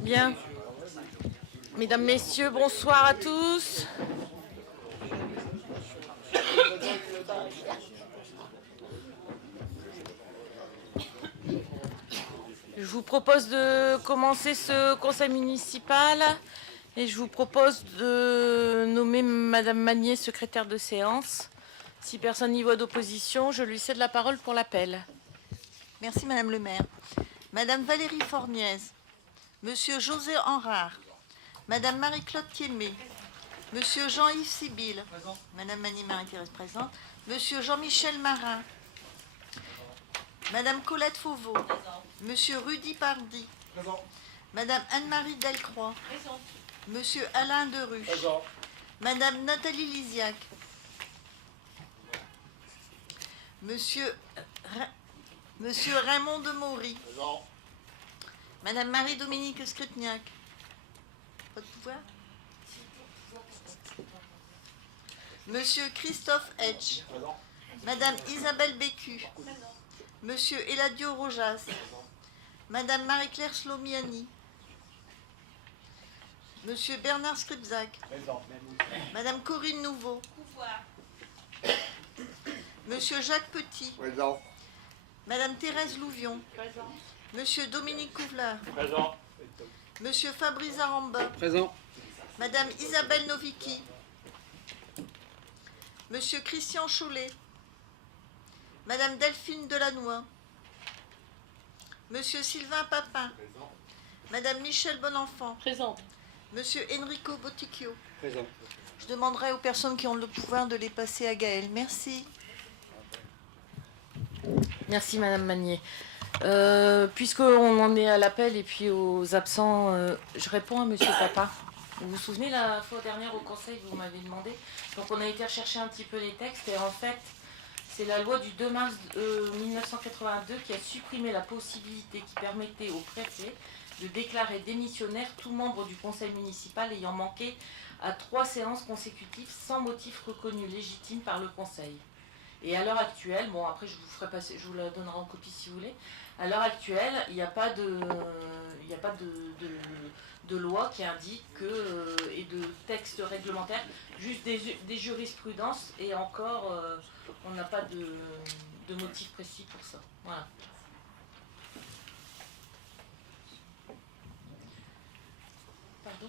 Bien. Mesdames, Messieurs, bonsoir à tous. Je vous propose de commencer ce conseil municipal et je vous propose de nommer Madame Magnier secrétaire de séance. Si personne n'y voit d'opposition, je lui cède la parole pour l'appel. Merci Madame le maire. Madame Valérie Formiez, Monsieur José Henrard, Madame Marie-Claude Thiémé, Monsieur Jean-Yves Sibylle, Madame Magnier Marie-Thérèse présente, Monsieur Jean-Michel Marin, Madame Colette Fauveau, Monsieur Rudy Pardy, Madame Anne-Marie Delcroix, Monsieur Alain Deruche, Madame Nathalie Lisiac, Monsieur Raymond de Maury, Madame Marie-Dominique Skripniak. Pas de pouvoir. Monsieur Christophe Etch, Madame Isabelle Bécu, Monsieur Eladio Rojas, Madame Marie-Claire Slomiani, Monsieur Bernard Skripzak, Madame Corinne Nouveau, Monsieur Jacques Petit, Madame Thérèse Louvion, Monsieur Dominique Couvlard, Monsieur Fabrice Aramba, Présent. Madame Isabelle Novicki, Monsieur Christian Chollet, Madame Delphine Delannoy, Monsieur Sylvain Papin, Madame Michèle Bonenfant, Présente. Monsieur Enrico Boticchio. Présent. Je demanderai aux personnes qui ont le pouvoir de les passer à Gaël. Merci. Merci Madame Magnier. Puisqu'on en est à l'appel et puis aux absents, je réponds à Monsieur Papa. Vous vous souvenez, la fois dernière au conseil, vous m'avez demandé. Donc on a été rechercher un petit peu les textes et en fait, c'est la loi du 2 mars 1982 qui a supprimé la possibilité qui permettait au préfet de déclarer démissionnaire tout membre du conseil municipal ayant manqué à 3 séances consécutives sans motif reconnu légitime par le conseil. Et à l'heure actuelle, bon après je vous ferai passer, je vous la donnerai en copie si vous voulez. À l'heure actuelle, il n'y a pas de loi qui indique que et de texte réglementaire, juste des jurisprudences et encore on n'a pas de motif précis pour ça. Voilà. Pardon.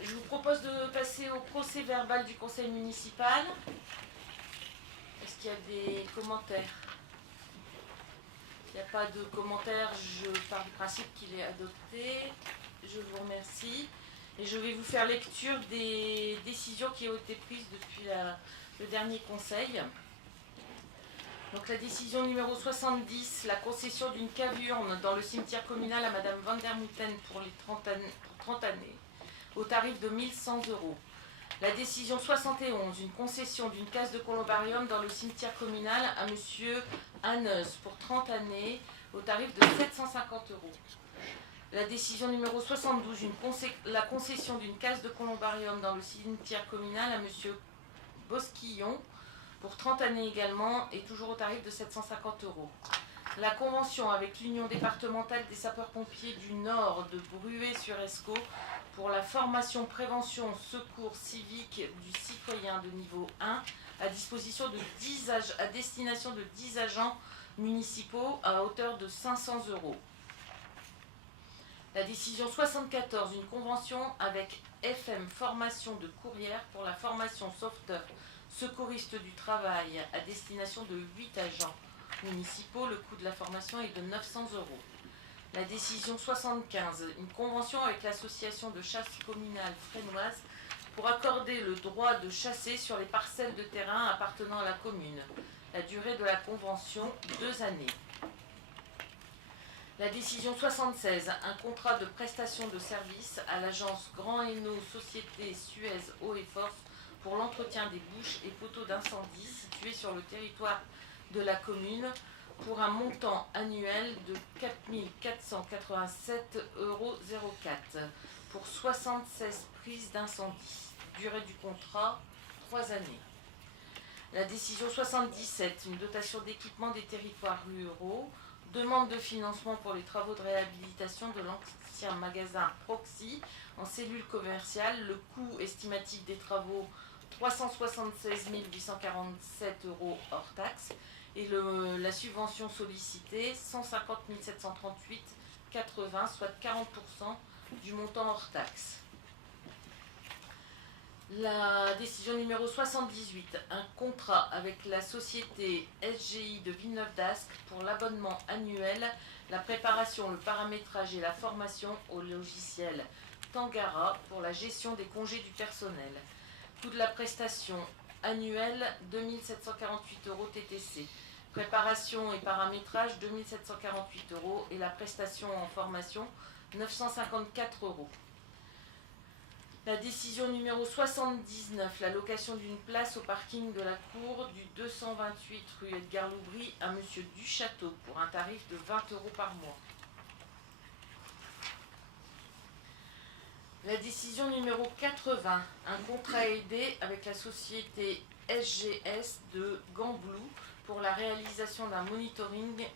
Je vous propose de passer au procès verbal du conseil municipal. Est-ce qu'il y a des commentaires? Il n'y a pas de commentaires, je pars du principe qu'il est adopté. Je vous remercie. Et je vais vous faire lecture des décisions qui ont été prises depuis le dernier conseil. Donc la décision numéro 70, la concession d'une caverne dans le cimetière communal à Madame Van der Mutten pour 30 années, au tarif de 1 100 €. La décision 71, une concession d'une case de columbarium dans le cimetière communal à Monsieur Hanneus pour 30 années, au tarif de 750 €. La décision numéro 72, la concession d'une case de columbarium dans le cimetière communal à Monsieur Bosquillon pour 30 années également et toujours au tarif de 750 €. La convention avec l'Union départementale des sapeurs-pompiers du Nord de Bruay-sur-Escaut pour la formation prévention secours civique du citoyen de niveau 1 à destination de 10 agents municipaux à hauteur de 500 €. La décision 74, une convention avec FM Formation de Courrières pour la formation sauveteur secouriste du travail à destination de 8 agents municipaux. Le coût de la formation est de 900 €. La décision 75, une convention avec l'association de chasse communale fresnoise pour accorder le droit de chasser sur les parcelles de terrain appartenant à la commune. La durée de la convention, 2 années. La décision 76, un contrat de prestation de services à l'agence Grand Hainaut Société Suez Eau et Force pour l'entretien des bouches et poteaux d'incendie situés sur le territoire de la commune pour un montant annuel de 4 487,04 € pour 76 prises d'incendie. Durée du contrat, 3 années. La décision 77, une dotation d'équipement des territoires ruraux, demande de financement pour les travaux de réhabilitation de l'ancien magasin Proxy en cellule commerciale. Le coût estimatif des travaux, 376 847 € hors taxe. Et la subvention sollicitée, 150 738,80 €, soit 40% du montant hors taxe. La décision numéro 78, un contrat avec la société SGI de Villeneuve-d'Ascq pour l'abonnement annuel, la préparation, le paramétrage et la formation au logiciel Tangara pour la gestion des congés du personnel. Coût de la prestation annuelle, 2 748 € TTC. Préparation et paramétrage, 2 748 € et la prestation en formation, 954 €. La décision numéro 79, la location d'une place au parking de la cour du 228 rue Edgar Loubry à Monsieur Duchâteau pour un tarif de 20 € par mois. La décision numéro 80, un contrat aidé avec la société SGS de Gamblou pour la réalisation d'un monitoring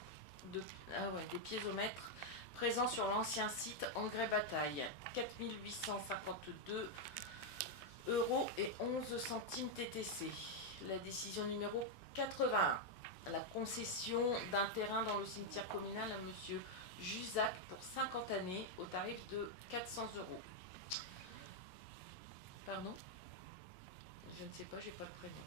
des piézomètres présent sur l'ancien site Engrais Bataille, 4 852 € TTC. La décision numéro 81, la concession d'un terrain dans le cimetière communal à M. Juzac pour 50 années au tarif de 400 €. Pardon ? Je ne sais pas, j'ai pas le prénom.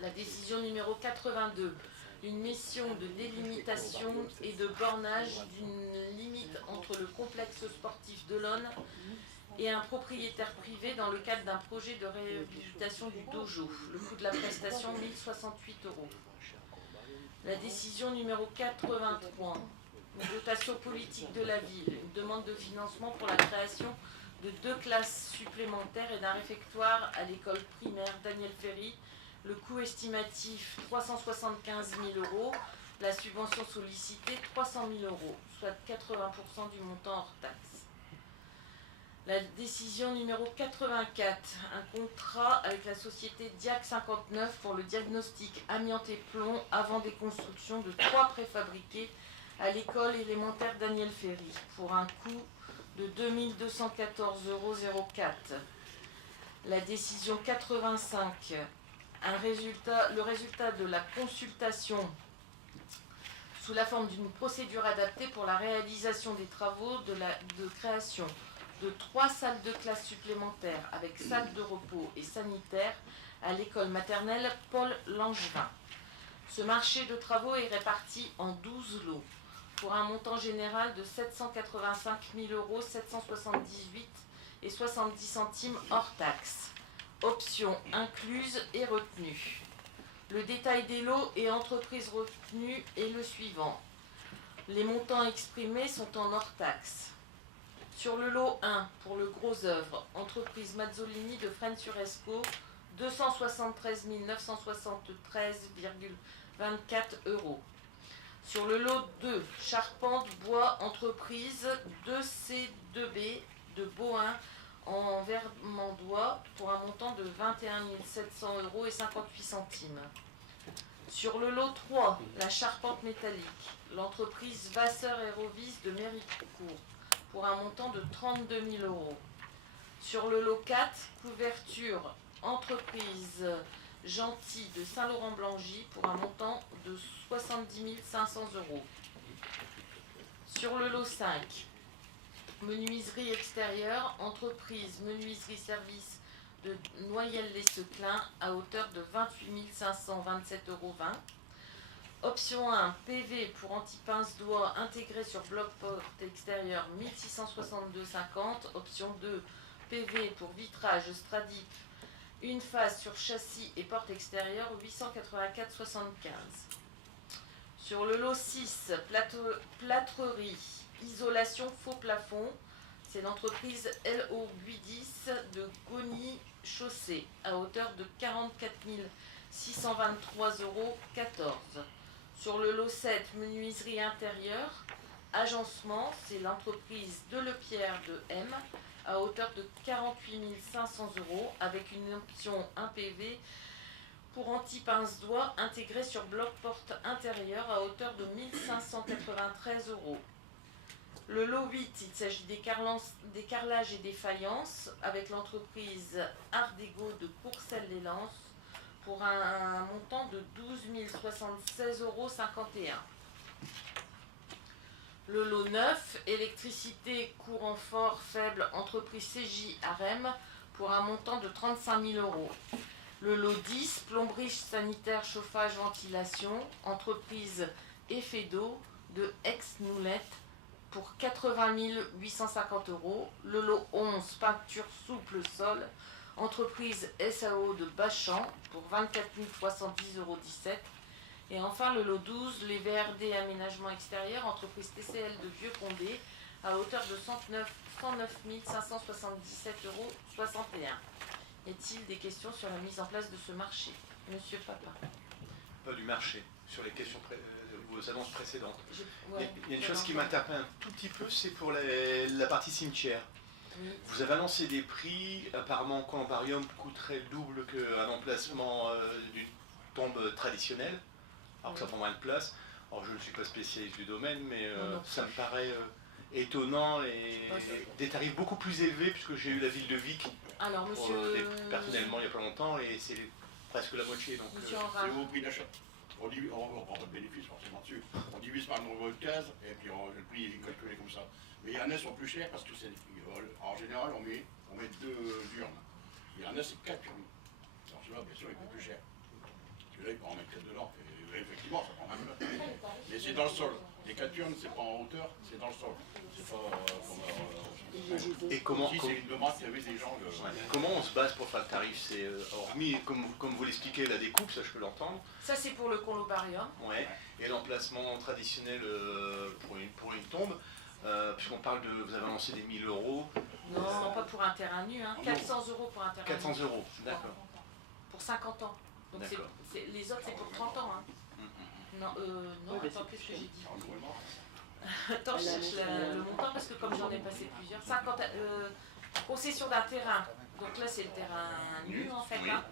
La décision numéro 82, une mission de délimitation et de bornage d'une limite entre le complexe sportif de l'Aune et un propriétaire privé dans le cadre d'un projet de réhabilitation du dojo. Le coût de la prestation, 1068 €. La décision numéro 83, une dotation politique de la ville, une demande de financement pour la création de 2 classes supplémentaires et d'un réfectoire à l'école primaire Daniel Ferry. Le coût estimatif, 375 000 €. La subvention sollicitée, 300 000 €, soit 80% du montant hors taxe. La décision numéro 84, un contrat avec la société Diac 59 pour le diagnostic amiante et plomb avant des constructions de 3 préfabriqués à l'école élémentaire Daniel Ferry pour un coût de 2 214,04 €. La décision 85, le résultat de la consultation sous la forme d'une procédure adaptée pour la réalisation des travaux de création de 3 salles de classe supplémentaires avec salle de repos et sanitaire à l'école maternelle Paul Langevin. Ce marché de travaux est réparti en 12 lots pour un montant général de 785 000 € 778,70 € hors taxe. Options incluses et retenues. Le détail des lots et entreprises retenues est le suivant. Les montants exprimés sont en hors taxe. Sur le lot 1, pour le gros œuvre, entreprise Mazzolini de Fresnes-sur-Escaut, 273 973,24 €. Sur le lot 2, charpente bois entreprise 2C2B de Bohain en Vermandois pour un montant de 21 700,58 €. Sur le lot 3, la charpente métallique, l'entreprise Vasseur Aérovis de Méricourt pour un montant de 32 000 €. Sur le lot 4, couverture entreprise Gentil de Saint-Laurent-Blangy pour un montant de 70 500 €. Sur le lot 5, menuiserie extérieure, entreprise menuiserie service de Noyelles-les-Seclins à hauteur de 28 527,20 €. Option 1, PV pour anti-pince-doigt intégré sur bloc porte extérieur 1662,50. Option 2, PV pour vitrage Stradip, une face sur châssis et porte extérieure 884,75. Sur le lot 6, plâtrerie, isolation faux plafond, c'est l'entreprise LO Guidis de Goni Chaussée à hauteur de 44 623,14 €. Sur le lot 7, menuiserie intérieure, agencement, c'est l'entreprise de Lepierre de M à hauteur de 48 500 € avec une option 1 PV pour anti-pince-doigt intégré sur bloc porte intérieure à hauteur de 1593 €. Le lot 8, il s'agit des carrelages et des faïences avec l'entreprise Ardego de Courcelles-les-Lances pour un montant de 12 076,51 €. Le lot 9, électricité courant fort faible entreprise CJ Arem pour un montant de 35 000 €. Le lot 10, plomberie sanitaire chauffage ventilation entreprise Effet d'eau de Aix-Noulette pour 80 850 €. Le lot 11, peinture souple sol entreprise SAO de Bachan pour 24 310,17 €. Et enfin le lot 12, les VRD aménagement extérieur, entreprise TCL de Vieux-Condé à hauteur de 109 577,61 €. Y a-t-il des questions sur la mise en place de ce marché? Monsieur Papa. Pas du marché, sur les questions vos annonces précédentes. Ouais, il y a une chose qui m'interpelle un tout petit peu, c'est pour la partie cimetière. Oui. Vous avez annoncé des prix, apparemment columbarium coûterait le double qu'un emplacement d'une tombe traditionnelle, alors que ça prend moins de place. Alors je ne suis pas spécialiste du domaine, mais ça me paraît étonnant et des tarifs beaucoup plus élevés, puisque j'ai eu la ville de Vic Alors, monsieur... personnellement il n'y a pas longtemps, et c'est presque la moitié. Donc, monsieur C'est au prix d'achat. On prend pas de bénéfice forcément dessus. On divise par le nombre de cases et puis le prix est calculé comme ça. Mais les harnais sont plus chers parce que c'est en général on met 2 urnes. Les harnais c'est 4 urnes. Alors celui-là bien sûr il coûte plus cher. Celui-là il peut en mettre 4 dedans. Et effectivement ça prend même place. Mais c'est dans le sol. Les 4 urnes c'est pas en hauteur, c'est dans le sol. C'est pas et comment, si c'est une demande qu'il y avait des gens. Comment on se base pour faire le tarif? C'est hormis, comme vous l'expliquez, la découpe, ça je peux l'entendre. Ça c'est pour le columbarium. Ouais. Et l'emplacement traditionnel pour une tombe, puisqu'on parle de, vous avez annoncé des 1000 €. Non, pas pour un terrain nu, hein. 400 € pour un terrain 400 nu. 400 €, d'accord. Pour 50 ans. Donc les autres c'est pour 30 ans. Hein. Non, attends, qu'est-ce que j'ai dit? Attends, je cherche le montant parce que comme j'en ai passé plusieurs. 50, concession d'un terrain. Donc là c'est le terrain nu en fait. Oui. Hein.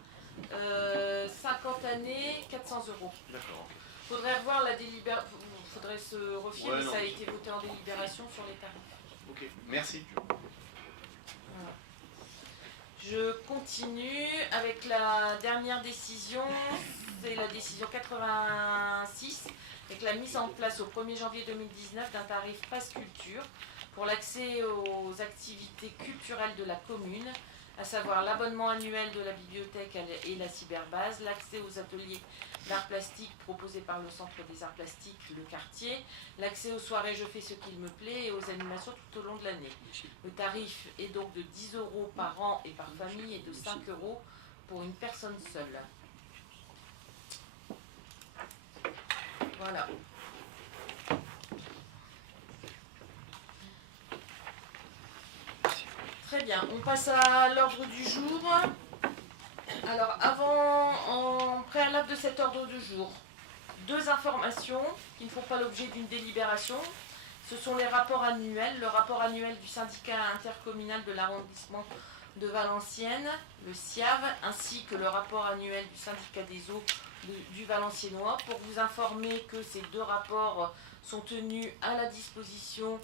50 années, 400 €. D'accord. Faudrait revoir la délibération. Faudrait se refier, mais non, ça a été voté en délibération sur les tarifs. Ok, merci. Voilà. Je continue avec la dernière décision, c'est la décision 86, avec la mise en place au 1er janvier 2019 d'un tarif Pass Culture pour l'accès aux activités culturelles de la commune, à savoir l'abonnement annuel de la bibliothèque et la cyberbase, l'accès aux ateliers d'art plastique proposés par le Centre des Arts Plastiques, le quartier, l'accès aux soirées Je fais ce qu'il me plaît et aux animations tout au long de l'année. Le tarif est donc de 10 € par an et par famille et de 5 € pour une personne seule. Voilà. Très bien, on passe à l'ordre du jour. Alors, en préalable de cet ordre du jour, 2 informations qui ne font pas l'objet d'une délibération. Ce sont les rapports annuels. Le rapport annuel du syndicat intercommunal de l'arrondissement de Valenciennes, le SIAV, ainsi que le rapport annuel du syndicat des eaux du Valenciennois, pour vous informer que ces 2 rapports sont tenus à la disposition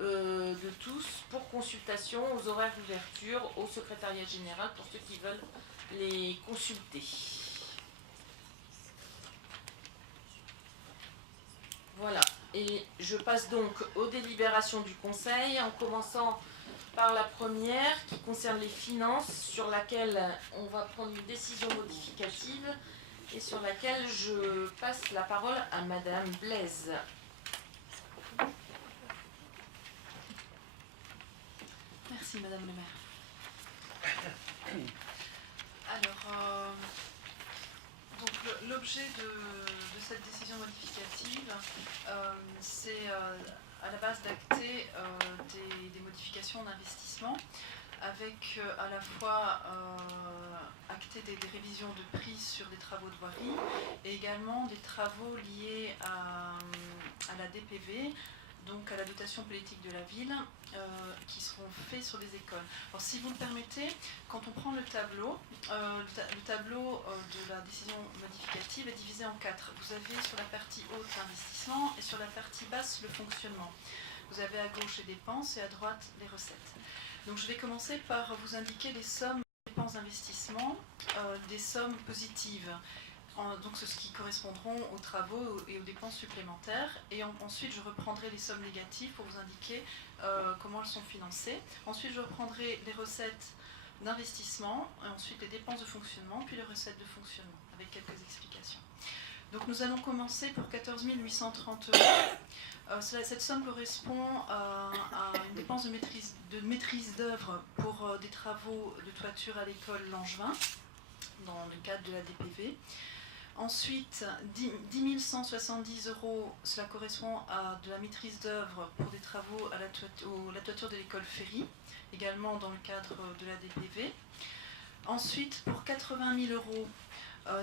de tous pour consultation aux horaires d'ouverture au secrétariat général pour ceux qui veulent les consulter. Voilà, et je passe donc aux délibérations du Conseil en commençant par la première qui concerne les finances, sur laquelle on va prendre une décision modificative et sur laquelle je passe la parole à Madame Blaise. Merci Madame le maire. Alors, donc l'objet de cette décision modificative, c'est à la base d'acter des modifications d'investissement avec à la fois acter des révisions de prix sur des travaux de voirie et également des travaux liés à la DPV, donc à la dotation politique de la ville, qui seront faits sur les écoles. Alors si vous le permettez, quand on prend le tableau, de la décision modificative est divisé en 4. Vous avez sur la partie haute l'investissement et sur la partie basse le fonctionnement. Vous avez à gauche les dépenses et à droite les recettes. Donc je vais commencer par vous indiquer les sommes de dépenses d'investissement, des sommes positives. Donc ce qui correspondront aux travaux et aux dépenses supplémentaires. Et ensuite, je reprendrai les sommes négatives pour vous indiquer comment elles sont financées. Ensuite, je reprendrai les recettes d'investissement, et ensuite les dépenses de fonctionnement, puis les recettes de fonctionnement, avec quelques explications. Donc nous allons commencer pour 14 830 €. Cette somme correspond à une dépense de maîtrise d'œuvre pour des travaux de toiture à l'école Langevin, dans le cadre de la DPV. Ensuite, 10 170 €, cela correspond à de la maîtrise d'œuvre pour des travaux à la toiture de l'école Ferry, également dans le cadre de la DPV. Ensuite, pour 80 000 €,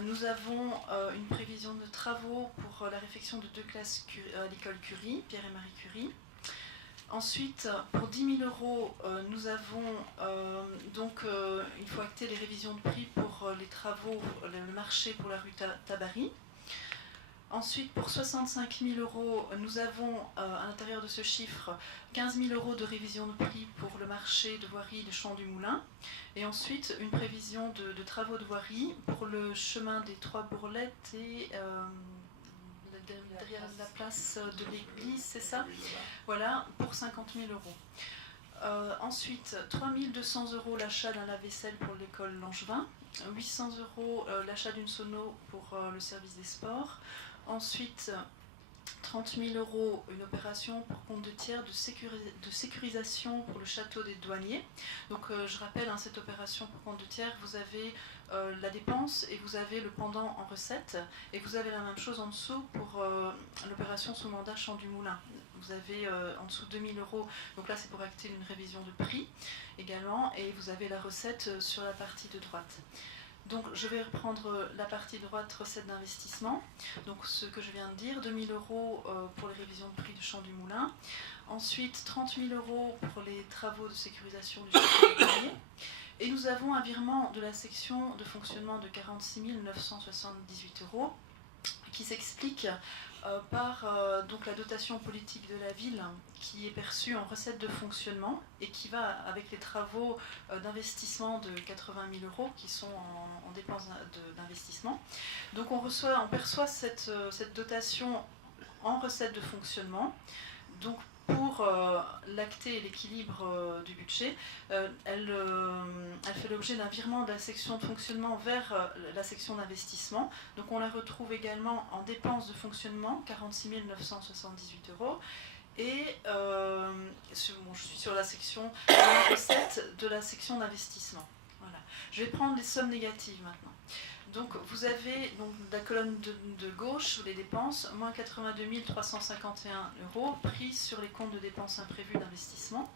nous avons une prévision de travaux pour la réfection de 2 classes à l'école Curie, Pierre et Marie Curie. Ensuite, pour 10 000 €, nous avons il faut acter les révisions de prix pour les travaux, le marché pour la rue Tabary. Ensuite, pour 65 000 €, nous avons à l'intérieur de ce chiffre 15 000 € de révision de prix pour le marché de voirie des Champs du Moulin. Et ensuite, une prévision de travaux de voirie pour le chemin des Trois Bourlettes et derrière la place de l'église, c'est ça? Voilà, pour 50 000 €. Ensuite, 3 200 € l'achat d'un lave-vaisselle pour l'école Langevin, 800 € l'achat d'une sono pour le service des sports. Ensuite, 30 000 € une opération pour compte de tiers de sécurisation pour le château des douaniers. Donc je rappelle, cette opération pour compte de tiers, vous avez la dépense et vous avez le pendant en recette, et vous avez la même chose en dessous pour l'opération sous mandat Champ du Moulin. Vous avez en dessous 2 000 €, donc là c'est pour acter une révision de prix également, et vous avez la recette sur la partie de droite. Donc je vais reprendre la partie droite, recettes d'investissement. Donc ce que je viens de dire, 2 000 € pour les révisions de prix du Champ du Moulin. Ensuite, 30 000 € pour les travaux de sécurisation du château des douaniers. Et nous avons un virement de la section de fonctionnement de 46 978 € qui s'explique par donc la dotation politique de la ville qui est perçue en recette de fonctionnement et qui va avec les travaux d'investissement de 80 000 € qui sont en dépenses d'investissement. Donc on perçoit cette dotation en recette de fonctionnement. Donc pour l'acter et l'équilibre du budget, elle fait l'objet d'un virement de la section de fonctionnement vers la section d'investissement. Donc on la retrouve également en dépenses de fonctionnement, 46 978 €. Et je suis sur la section de recette de la section d'investissement. Voilà. Je vais prendre les sommes négatives maintenant. Donc vous avez la colonne de gauche, les dépenses, moins 82 351 € pris sur les comptes de dépenses imprévues d'investissement.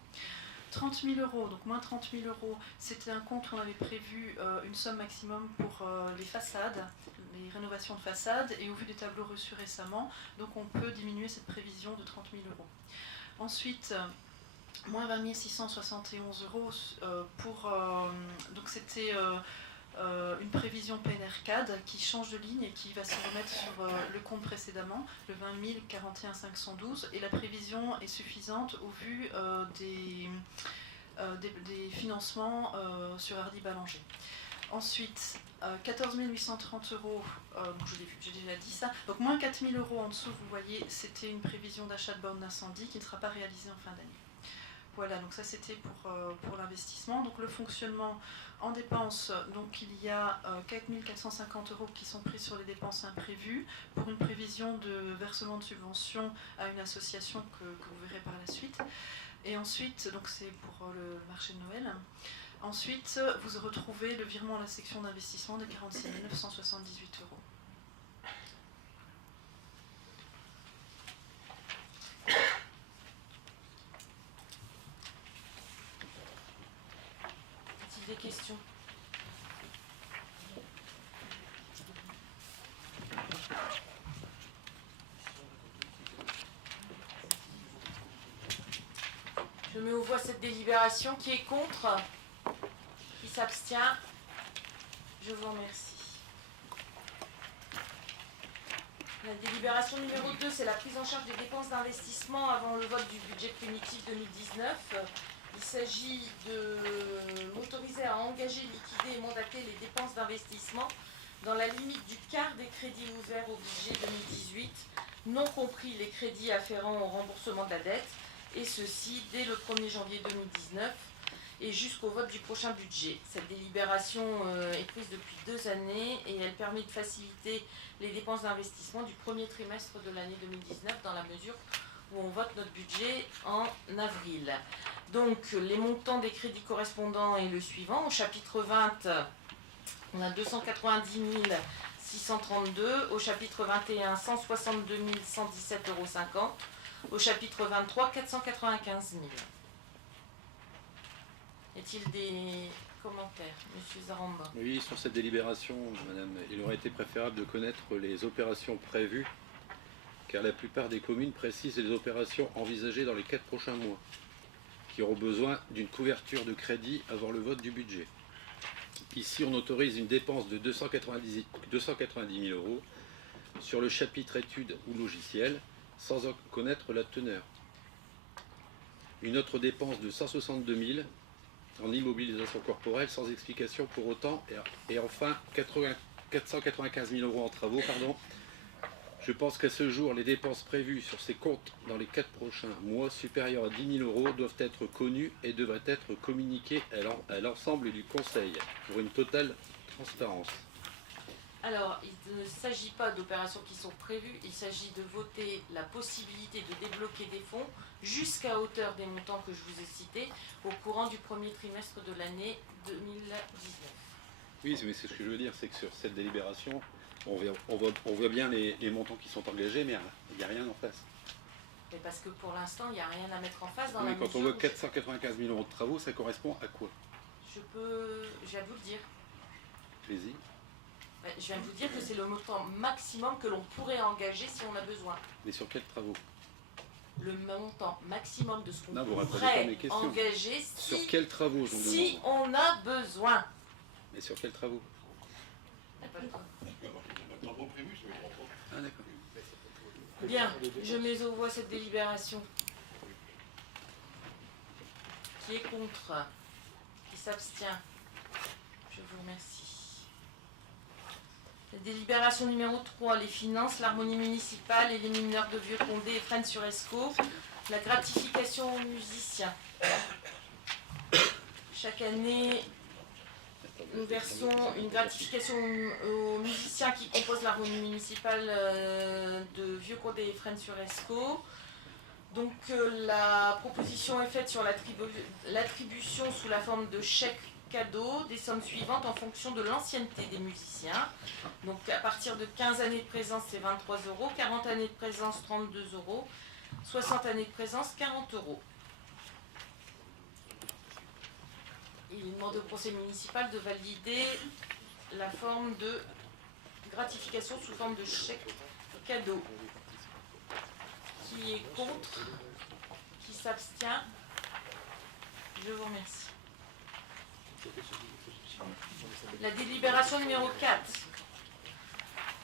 30 000 €, donc moins 30 000 €, c'était un compte où on avait prévu une somme maximum pour les façades, les rénovations de façades, et au vu des tableaux reçus récemment, donc on peut diminuer cette prévision de 30 000 €. Ensuite, moins 20 671 € pour... donc c'était... une prévision PNRCAD qui change de ligne et qui va se remettre sur le compte précédemment, le 20 041 512, et la prévision est suffisante au vu des financements sur Hardy Ballanger. Ensuite, 14 830 €, je l'ai vu, j'ai déjà dit ça, donc moins 4 000 € en dessous, vous voyez, c'était une prévision d'achat de bornes d'incendie qui ne sera pas réalisée en fin d'année. Voilà, donc ça c'était pour l'investissement. Donc le fonctionnement en dépenses, donc il y a 4 450 € qui sont pris sur les dépenses imprévues pour une prévision de versement de subvention à une association que vous verrez par la suite. Et ensuite, donc c'est pour le marché de Noël. Ensuite, vous retrouvez le virement à la section d'investissement de 46 978 €. Des questions? Je mets aux voix cette délibération. Qui est contre? Qui s'abstient? Je vous remercie. La délibération numéro 2, c'est la prise en charge des dépenses d'investissement avant le vote du budget primitif 2019. Il s'agit de m'autoriser à engager, liquider et mandater les dépenses d'investissement dans la limite du quart des crédits ouverts au budget 2018, non compris les crédits afférents au remboursement de la dette, et ceci dès le 1er janvier 2019 et jusqu'au vote du prochain budget. Cette délibération est prise depuis 2 années et elle permet de faciliter les dépenses d'investissement du premier trimestre de l'année 2019 dans la mesure où on vote notre budget en avril. Donc les montants des crédits correspondants est le suivant. Au chapitre 20, on a 290 632. Au chapitre 21, 162 117,50 €. Au chapitre 23, 495 000. Y a-t-il des commentaires, Monsieur Zaramba? Oui, sur cette délibération, Madame, il aurait été préférable de connaître les opérations prévues, car la plupart des communes précisent les opérations envisagées dans les 4 prochains mois, qui auront besoin d'une couverture de crédit avant le vote du budget. Ici, on autorise une dépense de 290 000 € sur le chapitre études ou logiciels, sans en connaître la teneur. Une autre dépense de 162 000 en immobilisation corporelle sans explication pour autant, et enfin 495 000 € en travaux. Je pense qu'à ce jour, les dépenses prévues sur ces comptes dans les 4 prochains mois supérieures à 10 000 € doivent être connues et devraient être communiquées à l'ensemble du Conseil pour une totale transparence. Alors, il ne s'agit pas d'opérations qui sont prévues, il s'agit de voter la possibilité de débloquer des fonds jusqu'à hauteur des montants que je vous ai cités au courant du premier trimestre de l'année 2019. Oui, mais c'est ce que je veux dire, c'est que sur cette délibération, on voit bien les montants qui sont engagés, mais il n'y a rien en face. Mais parce que pour l'instant, il n'y a rien à mettre en face dans la Mais quand mesure on voit où 495 000 € de travaux, ça correspond à quoi? je viens de vous le dire. Allez-y. Je viens de vous dire que c'est le montant maximum que l'on pourrait engager si on a besoin. Mais sur quels travaux? Le montant maximum de ce qu'on Non, vous répondez pas à pourrait mes questions. engager Sur si, quels travaux, je vous si demande? on a besoin. Mais sur quels travaux? Il n'y a pas le temps. Travaux prévus, c'est les 3 fois. Ah d'accord. Bien, je mets aux voix cette délibération. Qui est contre? Qui s'abstient? Je vous remercie. La délibération numéro 3, les finances, l'harmonie municipale et les mineurs de Vieux-Condé et Fresnes-sur-Escaut. La gratification aux musiciens. Chaque année, nous versons une gratification aux musiciens qui composent l'harmonie municipale de Vieux-Condé et Fresnes-sur-Escaut. Donc la proposition est faite sur l'attribution sous la forme de chèques cadeaux des sommes suivantes en fonction de l'ancienneté des musiciens. Donc à partir de 15 années de présence, c'est 23 €, 40 années de présence, 32 €, 60 années de présence, 40 €. Il demande au conseil municipal de valider la forme de gratification sous forme de chèque cadeau. Qui est contre? Qui s'abstient? Je vous remercie. La délibération numéro 4.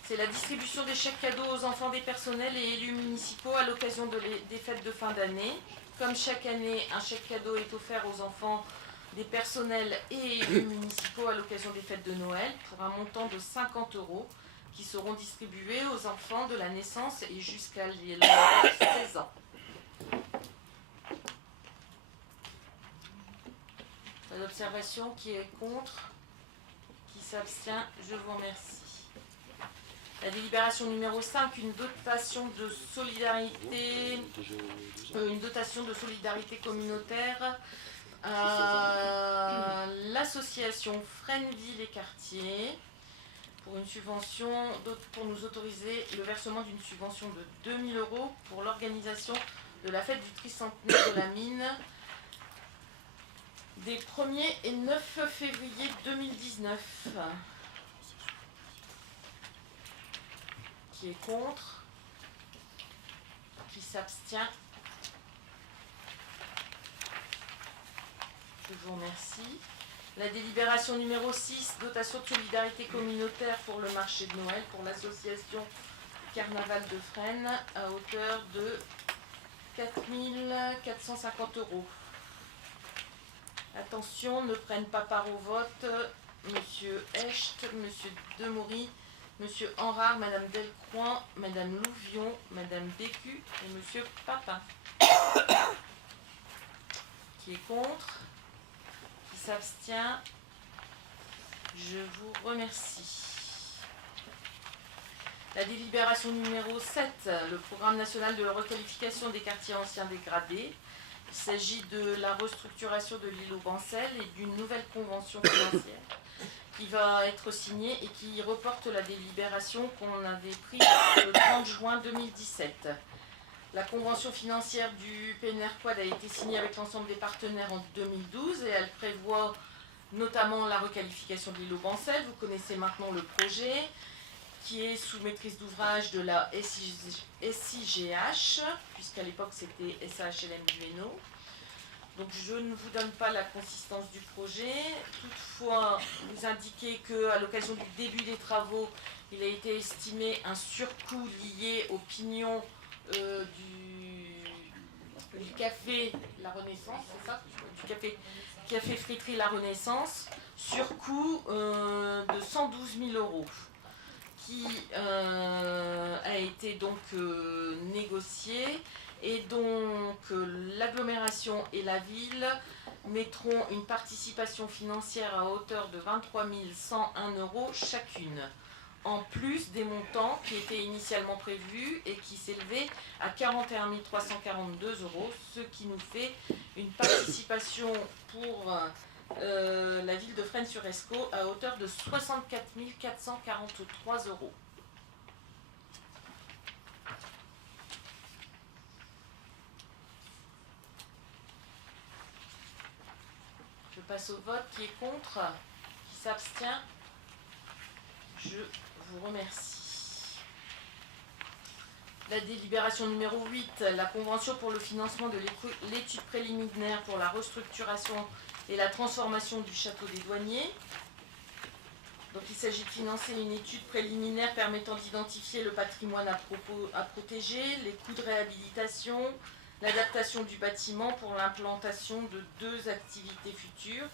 C'est la distribution des chèques cadeaux aux enfants des personnels et élus municipaux à l'occasion des fêtes de fin d'année. Comme chaque année, un chèque cadeau est offert aux enfants des personnels et élus municipaux à l'occasion des fêtes de Noël pour un montant de 50 € qui seront distribués aux enfants de la naissance et jusqu'à l'âge de 16 ans. d'observation? Qui est contre? Qui s'abstient? Je vous remercie. La délibération numéro 5, une dotation de solidarité communautaire à l'association Fresneville et Quartier pour une subvention, pour nous autoriser le versement d'une subvention de 2 000 € pour l'organisation de la fête du tricentenaire de la mine des 1er et 9 février 2019. Qui est contre? Qui s'abstient? Je vous remercie. La délibération numéro 6, dotation de solidarité communautaire pour le marché de Noël pour l'association Carnaval de Fresnes à hauteur de 4 450 €. Attention, ne prennent pas part au vote Monsieur Hecht, Monsieur Demoury, Monsieur Henrard, Madame Delcroix, Madame Louvion, Madame Bécu et Monsieur Papin. Qui est contre? Qui s'abstient? Je vous remercie. La délibération numéro 7, le programme national de requalification des quartiers anciens dégradés. Il s'agit de la restructuration de l'île aux Bancel et d'une nouvelle convention financière qui va être signée et qui reporte la délibération qu'on avait prise le 30 juin 2017. La convention financière du PNR-Quad a été signée avec l'ensemble des partenaires en 2012 et elle prévoit notamment la requalification de l'île aux Bancel. Vous connaissez maintenant le projet qui est sous maîtrise d'ouvrage de la SIGH, puisqu'à l'époque c'était SAHLM du Hainaut. Donc je ne vous donne pas la consistance du projet. Toutefois, vous indiquez qu'à l'occasion du début des travaux, il a été estimé un surcoût lié au pignon du café La Renaissance, c'est ça? Du café friterie La Renaissance, surcoût de 112 000 € qui a été donc négocié et donc l'agglomération et la ville mettront une participation financière à hauteur de 23 101 € chacune, en plus des montants qui étaient initialement prévus et qui s'élevaient à 41 342 €, ce qui nous fait une participation pour la ville de Fresnes-sur-Escaut à hauteur de 64 443 €. Je passe au vote. Qui est contre? Qui s'abstient? Je vous remercie. La délibération numéro 8, la convention pour le financement de l'étude préliminaire pour la restructuration et la transformation du château des douaniers. Donc il s'agit de financer une étude préliminaire permettant d'identifier le patrimoine à protéger, les coûts de réhabilitation, l'adaptation du bâtiment pour l'implantation de 2 activités futures.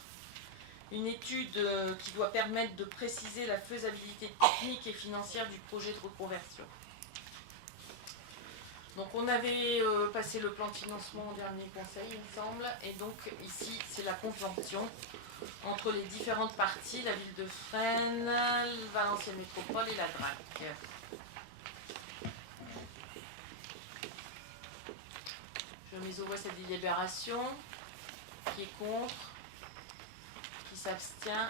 Une étude qui doit permettre de préciser la faisabilité technique et financière du projet de reconversion. Donc on avait passé le plan de financement au dernier conseil, il me semble, et donc ici c'est la convention entre les différentes parties, la ville de Fresnes, Valenciennes Métropole et la DRAC. Je mets au voie cette délibération. Qui est contre? Qui s'abstient?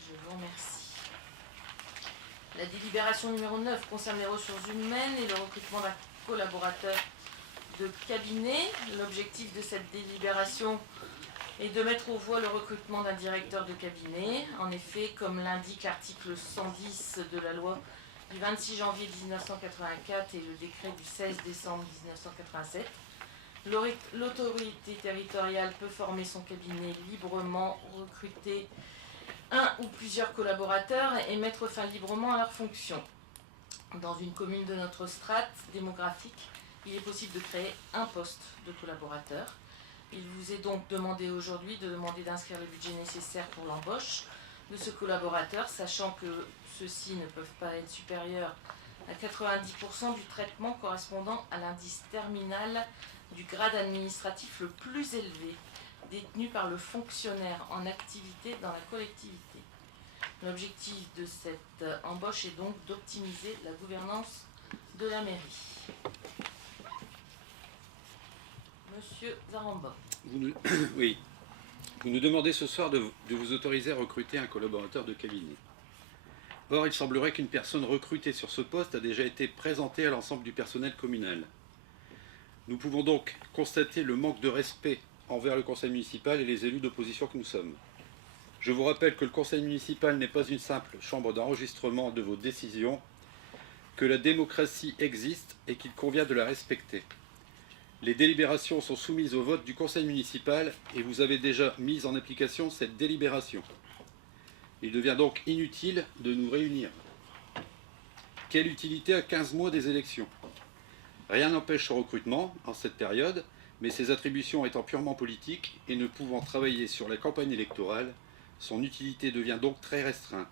Je vous remercie. La délibération numéro 9 concerne les ressources humaines et le recrutement d'un collaborateur de cabinet. L'objectif de cette délibération est de mettre aux voix le recrutement d'un directeur de cabinet. En effet, comme l'indique l'article 110 de la loi du 26 janvier 1984 et le décret du 16 décembre 1987, l'autorité territoriale peut former son cabinet librement, recruter un ou plusieurs collaborateurs et mettre fin librement à leurs fonctions. Dans une commune de notre strate démographique, il est possible de créer un poste de collaborateur. Il vous est donc demandé aujourd'hui de demander d'inscrire le budget nécessaire pour l'embauche de ce collaborateur, sachant que ceux-ci ne peuvent pas être supérieurs à 90% du traitement correspondant à l'indice terminal du grade administratif le plus élevé. détenue par le fonctionnaire en activité dans la collectivité. L'objectif de cette embauche est donc d'optimiser la gouvernance de la mairie. Monsieur Zaramba. Oui. Vous nous demandez ce soir de vous autoriser à recruter un collaborateur de cabinet. Or, il semblerait qu'une personne recrutée sur ce poste a déjà été présentée à l'ensemble du personnel communal. Nous pouvons donc constater le manque de respect envers le conseil municipal et les élus d'opposition que nous sommes. Je vous rappelle que le conseil municipal n'est pas une simple chambre d'enregistrement de vos décisions, que la démocratie existe et qu'il convient de la respecter. Les délibérations sont soumises au vote du conseil municipal et vous avez déjà mis en application cette délibération. Il devient donc inutile de nous réunir. Quelle utilité à 15 mois des élections? Rien n'empêche ce recrutement en cette période, mais ses attributions étant purement politiques et ne pouvant travailler sur la campagne électorale, son utilité devient donc très restreinte.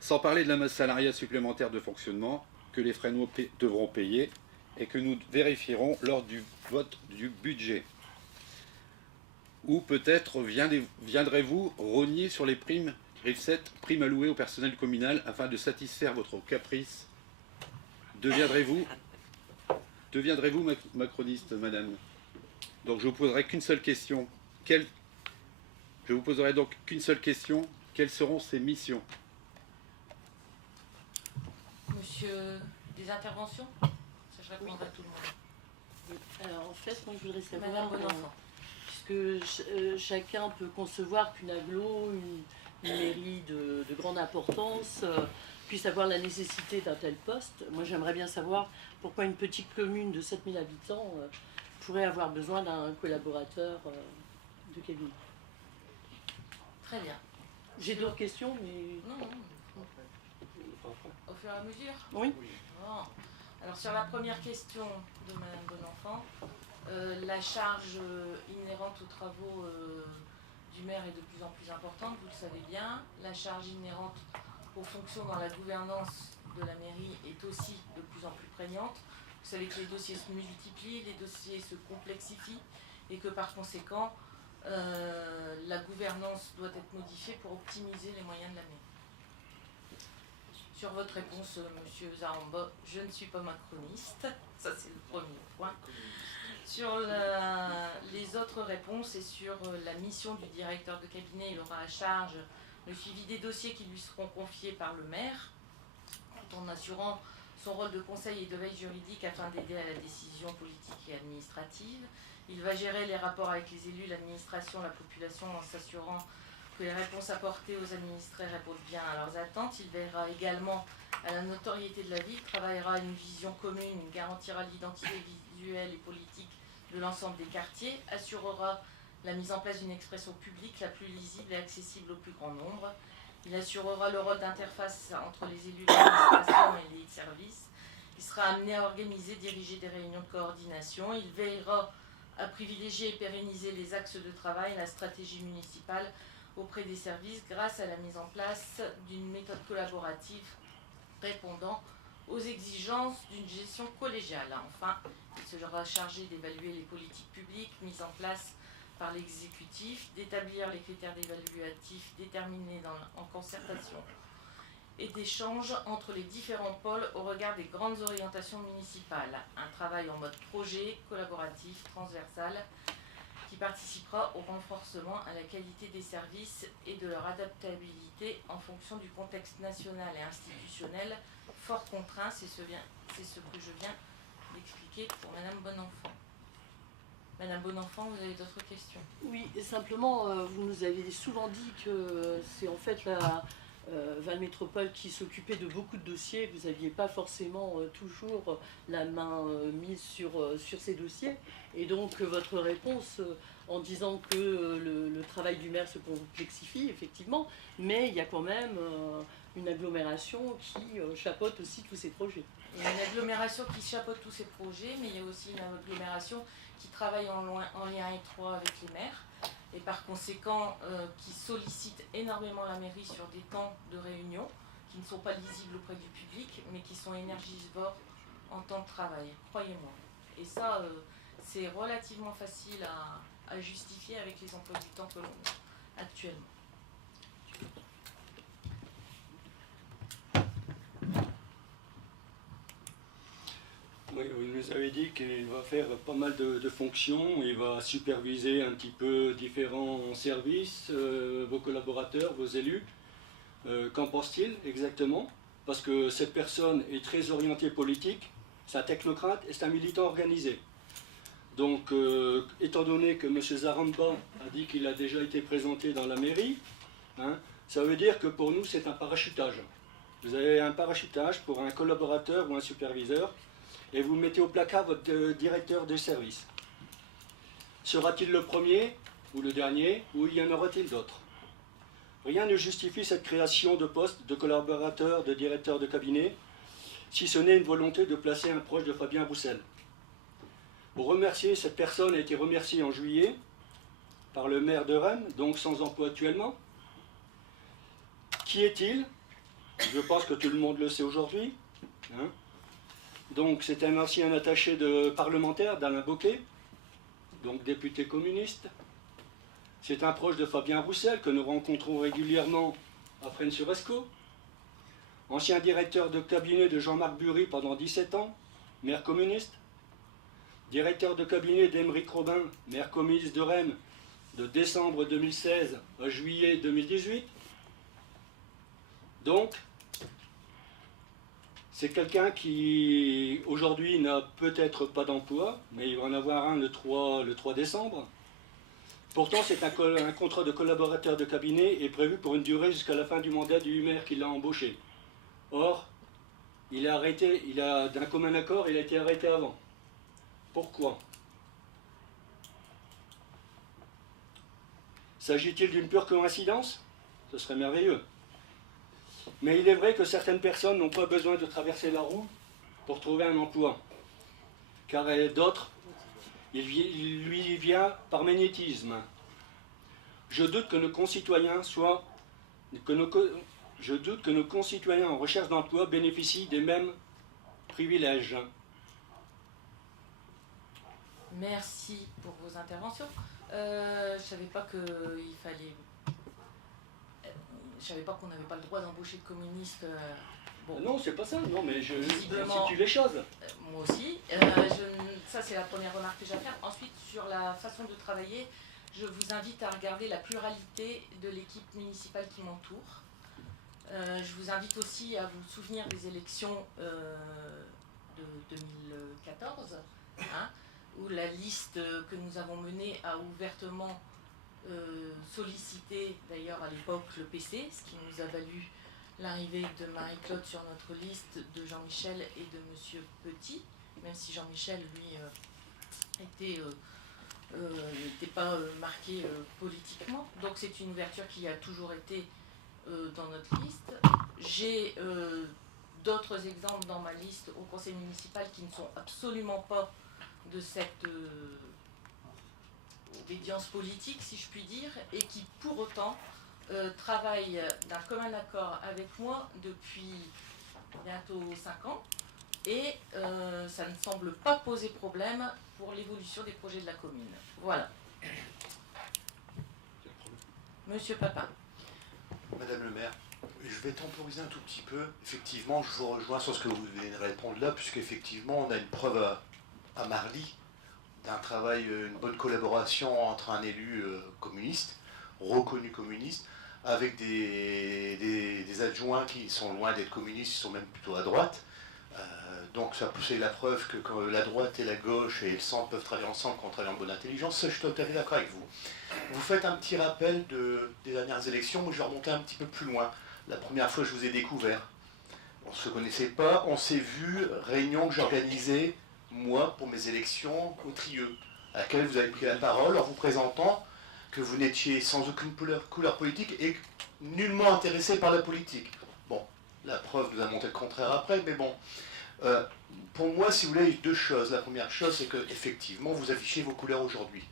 Sans parler de la masse salariale supplémentaire de fonctionnement que les Fresnois devront payer et que nous vérifierons lors du vote du budget. Ou peut-être viendrez-vous rogner sur les primes primes allouées au personnel communal afin de satisfaire votre caprice. Deviendrez-vous macroniste, madame? Donc je vous poserai qu'une seule question. Je vous poserai donc qu'une seule question. Quelles seront ses missions? Monsieur, des interventions? Ça, je répondrai à tout le monde. Alors en fait, moi je voudrais savoir, Madame Bonenfant. puisque chacun peut concevoir qu'une agglo, une mairie de grande importance, puisse avoir la nécessité d'un tel poste. Moi j'aimerais bien savoir pourquoi une petite commune de 7000 habitants pourrait avoir besoin d'un collaborateur de cabinet. Très bien. J'ai d'autres questions, mais... Non. Au fur et à mesure? Oui. Bon. Alors sur la première question de Madame Bonenfant, la charge inhérente aux travaux du maire est de plus en plus importante, vous le savez bien. La charge inhérente aux fonctions dans la gouvernance de la mairie est aussi de plus en plus prégnante. Vous savez que les dossiers se multiplient, les dossiers se complexifient et que par conséquent, la gouvernance doit être modifiée pour optimiser les moyens de la mairie. Sur votre réponse, Monsieur Zaramba, je ne suis pas macroniste, ça c'est le premier point. Sur les autres réponses et sur la mission du directeur de cabinet, il aura à charge le suivi des dossiers qui lui seront confiés par le maire, tout en assurant son rôle de conseil et de veille juridique afin d'aider à la décision politique et administrative. Il va gérer les rapports avec les élus, l'administration, la population en s'assurant que les réponses apportées aux administrés répondent bien à leurs attentes. Il veillera également à la notoriété de la ville, travaillera à une vision commune, garantira l'identité visuelle et politique de l'ensemble des quartiers, assurera la mise en place d'une expression publique la plus lisible et accessible au plus grand nombre. Il assurera le rôle d'interface entre les élus de l'administration et les services. Il sera amené à organiser, diriger des réunions de coordination. Il veillera à privilégier et pérenniser les axes de travail, la stratégie municipale auprès des services grâce à la mise en place d'une méthode collaborative répondant aux exigences d'une gestion collégiale. Enfin, il sera chargé d'évaluer les politiques publiques mises en place par l'exécutif, d'établir les critères d'évaluatif déterminés en concertation et d'échange entre les différents pôles au regard des grandes orientations municipales. Un travail en mode projet, collaboratif, transversal, qui participera au renforcement à la qualité des services et de leur adaptabilité en fonction du contexte national et institutionnel fort contraint. C'est ce que je viens d'expliquer pour Madame Bonenfant. Madame Bonenfant, vous avez d'autres questions? Oui, et simplement, vous nous avez souvent dit que c'est en fait la Val Métropole qui s'occupait de beaucoup de dossiers. Vous n'aviez pas forcément toujours la main mise sur ces dossiers. Et donc, votre réponse en disant que le travail du maire se complexifie, effectivement, mais il y a quand même une agglomération qui chapeaute aussi tous ces projets. Il y a une agglomération qui chapeaute tous ces projets, mais il y a aussi une agglomération qui travaille en lien étroit avec les maires et par conséquent qui sollicite énormément la mairie sur des temps de réunion qui ne sont pas lisibles auprès du public, mais qui sont énergivores en temps de travail, croyez-moi. Et ça, c'est relativement facile à justifier avec les emplois du temps que l'on a actuellement. Oui, vous nous avez dit qu'il va faire pas mal de fonctions, il va superviser un petit peu différents services, vos collaborateurs, vos élus. Qu'en pense-t-il exactement? Parce que cette personne est très orientée politique, c'est un technocrate et c'est un militant organisé. Donc, étant donné que M. Zaramba a dit qu'il a déjà été présenté dans la mairie, hein, ça veut dire que pour nous c'est un parachutage. Vous avez un parachutage pour un collaborateur ou un superviseur, et vous mettez au placard votre directeur de service. Sera-t-il le premier ou le dernier, ou y en aura-t-il d'autres? Rien ne justifie cette création de postes de collaborateurs, de directeurs de cabinet, si ce n'est une volonté de placer un proche de Fabien Roussel. Pour remercier, cette personne a été remerciée en juillet par le maire de Rennes, donc sans emploi actuellement. Qui est-il? Je pense que tout le monde le sait aujourd'hui. Hein? Donc c'est un ancien attaché de parlementaire d'Alain Bocquet, donc député communiste. C'est un proche de Fabien Roussel que nous rencontrons régulièrement à Fresnes-sur-Escaut. Ancien directeur de cabinet de Jean-Marc Bury pendant 17 ans, maire communiste. Directeur de cabinet d'Aymeric Robin, maire communiste de Rennes, de décembre 2016 à juillet 2018. Donc, c'est quelqu'un qui, aujourd'hui, n'a peut-être pas d'emploi, mais il va en avoir un le 3 décembre. Pourtant, c'est un contrat de collaborateur de cabinet est prévu pour une durée jusqu'à la fin du mandat du maire qui l'a embauché. Or, il a d'un commun accord, il a été arrêté avant. Pourquoi? S'agit-il d'une pure coïncidence? Ce serait merveilleux. Mais il est vrai que certaines personnes n'ont pas besoin de traverser la roue pour trouver un emploi. Car d'autres, il lui vient par magnétisme. Je doute que nos concitoyens en recherche d'emploi bénéficient des mêmes privilèges. Merci pour vos interventions. Je ne savais pas qu'il fallait... Je savais pas qu'on n'avait pas le droit d'embaucher de communistes. Bon. Non, c'est pas ça, non, mais je Visiblement, situe les choses. Moi aussi. Ça, c'est la première remarque que j'ai à faire. Ensuite, sur la façon de travailler, je vous invite à regarder la pluralité de l'équipe municipale qui m'entoure. Je vous invite aussi à vous souvenir des élections de 2014, hein, où la liste que nous avons menée a ouvertement sollicité, d'ailleurs à l'époque, le PC, ce qui nous a valu l'arrivée de Marie-Claude sur notre liste, de Jean-Michel et de Monsieur Petit, même si Jean-Michel, lui, n'était pas marqué politiquement. Donc c'est une ouverture qui a toujours été dans notre liste. J'ai d'autres exemples dans ma liste au conseil municipal qui ne sont absolument pas de cette obédience politique, si je puis dire, et qui pour autant travaillent d'un commun accord avec moi depuis bientôt 5 ans, et ça ne semble pas poser problème pour l'évolution des projets de la commune. Voilà. Monsieur Papin. Madame le maire, je vais temporiser un tout petit peu. Effectivement, je vous rejoins sur ce que vous venez de répondre là, puisqu'effectivement, on a une preuve à Marly d'un travail, une bonne collaboration entre un élu communiste, reconnu communiste, avec des adjoints qui sont loin d'être communistes, ils sont même plutôt à droite. Donc ça c'est la preuve que quand la droite et la gauche et le centre peuvent travailler ensemble quand on travaille en bonne intelligence. Ça, je suis tout à fait d'accord avec vous. Vous faites un petit rappel des dernières élections. Moi, je vais remonter un petit peu plus loin. La première fois que je vous ai découvert, on ne se connaissait pas, on s'est vu, réunion que j'organisais, moi, pour mes élections au Trieux, à laquelle vous avez pris la parole en vous présentant que vous n'étiez sans aucune couleur politique et nullement intéressé par la politique. Bon, la preuve nous a montré le contraire après, mais bon. Pour moi, si vous voulez, il y a deux choses. La première chose, c'est que effectivement, vous affichez vos couleurs aujourd'hui.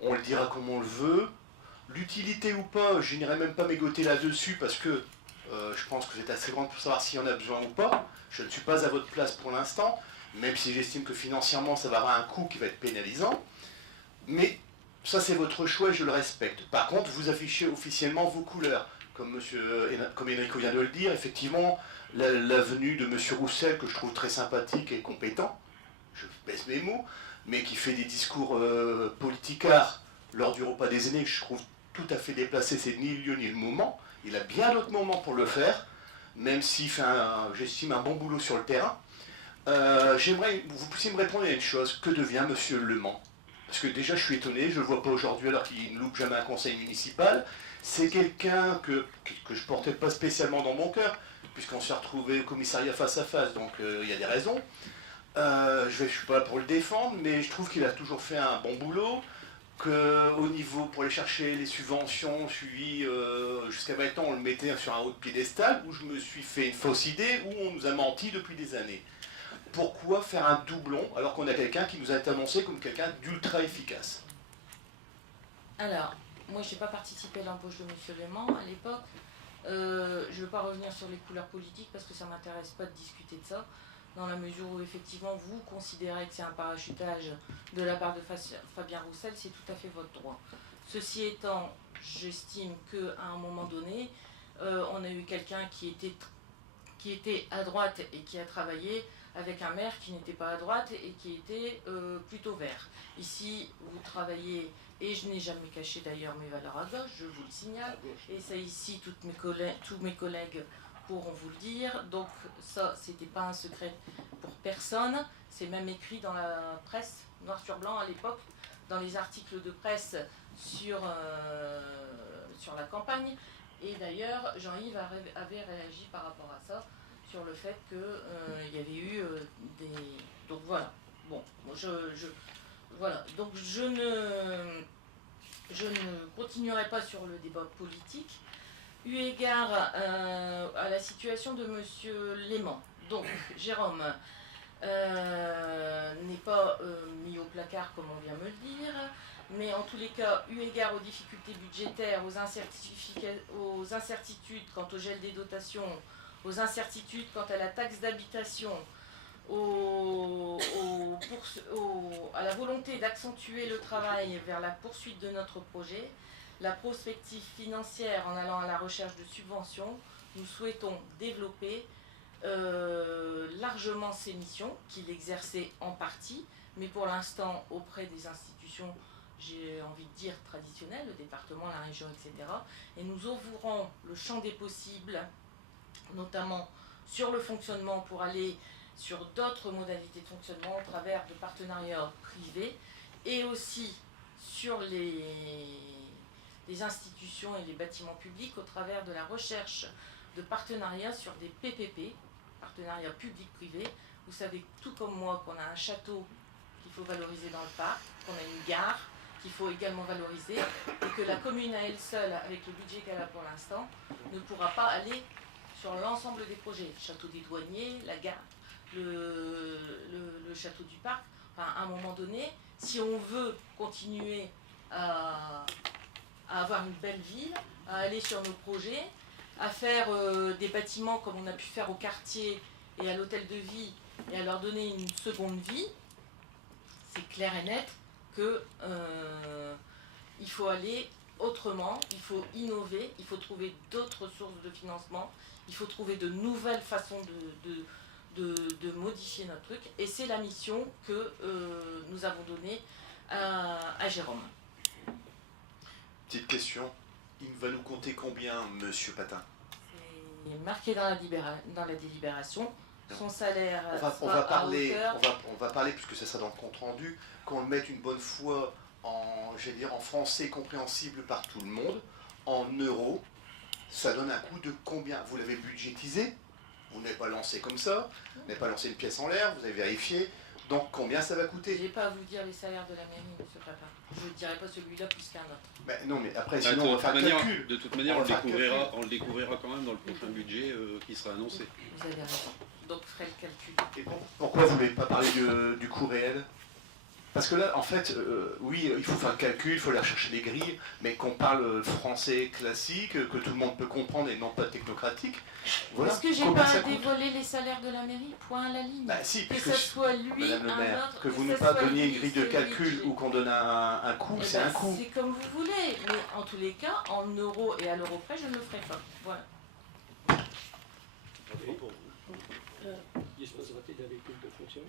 On le dira comme on le veut. L'utilité ou pas, je n'irai même pas mégoter là-dessus parce que je pense que c'est assez grand pour savoir s'il y en a besoin ou pas. Je ne suis pas à votre place pour l'instant, même si j'estime que financièrement, ça va avoir un coût qui va être pénalisant. Mais ça c'est votre choix et je le respecte. Par contre, vous affichez officiellement vos couleurs. Comme Enrico vient de le dire, effectivement, la venue de monsieur Roussel, que je trouve très sympathique et compétent, je baisse mes mots, mais qui fait des discours politicards lors du repas des aînés, que je trouve tout à fait déplacé, c'est ni le lieu ni le moment. Il a bien d'autres moments pour le faire, même s'il fait, j'estime, un bon boulot sur le terrain. J'aimerais que vous puissiez me répondre à une chose. Que devient monsieur Le Mans? Parce que déjà, je suis étonné, je ne le vois pas aujourd'hui alors qu'il ne loupe jamais un conseil municipal. C'est quelqu'un que je ne portais pas spécialement dans mon cœur, puisqu'on s'est retrouvé au commissariat face à face, donc il y a des raisons. Je ne suis pas là pour le défendre, mais je trouve qu'il a toujours fait un bon boulot, qu'au niveau, pour aller chercher les subventions, suivi jusqu'à maintenant, on le mettait sur un haut piédestal, où je me suis fait une fausse idée, où on nous a menti depuis des années. Pourquoi faire un doublon, alors qu'on a quelqu'un qui nous a été annoncé comme quelqu'un d'ultra efficace? Alors, moi je n'ai pas participé à l'embauche de M. Léman à l'époque. Je ne veux pas revenir sur les couleurs politiques parce que ça ne m'intéresse pas de discuter de ça, dans la mesure où effectivement vous considérez que c'est un parachutage de la part de Fabien Roussel, c'est tout à fait votre droit. Ceci étant, j'estime qu'à un moment donné, on a eu quelqu'un qui était à droite et qui a travaillé avec un maire qui n'était pas à droite et qui était plutôt vert. Ici, vous travaillez, et je n'ai jamais caché d'ailleurs mes valeurs à gauche, je vous le signale, et ça ici, tous mes collègues pourront vous le dire, donc ça, c'était pas un secret pour personne, c'est même écrit dans la presse, noir sur blanc à l'époque, dans les articles de presse sur la campagne, et d'ailleurs, Jean-Yves avait réagi par rapport à ça, sur le fait qu'il y avait eu des... Donc voilà, bon, voilà, donc je ne continuerai pas sur le débat politique, eu égard à la situation de monsieur Léman. Donc, Jérôme n'est pas mis au placard comme on vient me le dire, mais en tous les cas, eu égard aux difficultés budgétaires, aux incertitudes quant au gel des dotations, aux incertitudes quant à la taxe d'habitation, à la volonté d'accentuer le travail vers la poursuite de notre projet, la prospective financière en allant à la recherche de subventions, nous souhaitons développer largement ces missions qu'il exerçait en partie, mais pour l'instant auprès des institutions, j'ai envie de dire traditionnelles, le département, la région, etc. Et nous ouvrons le champ des possibles, notamment sur le fonctionnement pour aller sur d'autres modalités de fonctionnement au travers de partenariats privés et aussi sur les institutions et les bâtiments publics au travers de la recherche de partenariats sur des PPP, partenariats publics-privés. Vous savez tout comme moi qu'on a un château qu'il faut valoriser dans le parc, qu'on a une gare qu'il faut également valoriser et que la commune à elle seule, avec le budget qu'elle a pour l'instant, ne pourra pas aller sur l'ensemble des projets. Le château des douaniers, la gare, le château du parc. Enfin, à un moment donné, si on veut continuer à avoir une belle ville, à aller sur nos projets, à faire des bâtiments comme on a pu faire au quartier et à l'hôtel de vie et à leur donner une seconde vie, c'est clair et net que il faut aller autrement, il faut innover, il faut trouver d'autres sources de financement, il faut trouver de nouvelles façons de modifier notre truc, et c'est la mission que nous avons donnée à Jérôme. Petite question, il va nous compter combien, monsieur Patin? C'est marqué dans la délibération. Son salaire on va parler, puisque ça sera dans le compte rendu, qu'on le mette une bonne fois en français compréhensible par tout le monde, en euros. Ça donne un coût de combien? Vous l'avez budgétisé, vous n'avez pas lancé comme ça, vous n'avez pas lancé une pièce en l'air, vous avez vérifié. Donc combien ça va coûter? Je n'ai pas à vous dire les salaires de la mairie, monsieur Papa. Je ne dirai pas celui-là plus qu'un autre. Ben, non, mais après, sinon, on va faire le calcul. De toute manière, on le découvrira quand même dans le prochain budget qui sera annoncé. Vous avez raison. Donc, je ferai le calcul. Et pourquoi vous ne voulez pas parler du coût réel? Parce que là, en fait, oui, il faut faire le calcul, il faut aller chercher des grilles, mais qu'on parle français classique, que tout le monde peut comprendre et non pas technocratique. Voilà. Est-ce que j'ai Combien pas ça coûte? dévoilé les salaires de la mairie? Point à la ligne. Bah si, Que puisque ce soit lui, Madame le un maire, autre, que vous ce nous pas soit donniez lui, une grille de c'est calcul lui. ou qu'on donne un coût, Eh c'est ben, un coût. c'est comme vous voulez, mais en tous les cas, en euros et à l'euro près, je ne le ferai pas. Voilà. Disposera-t-il d'un véhicule de fonction?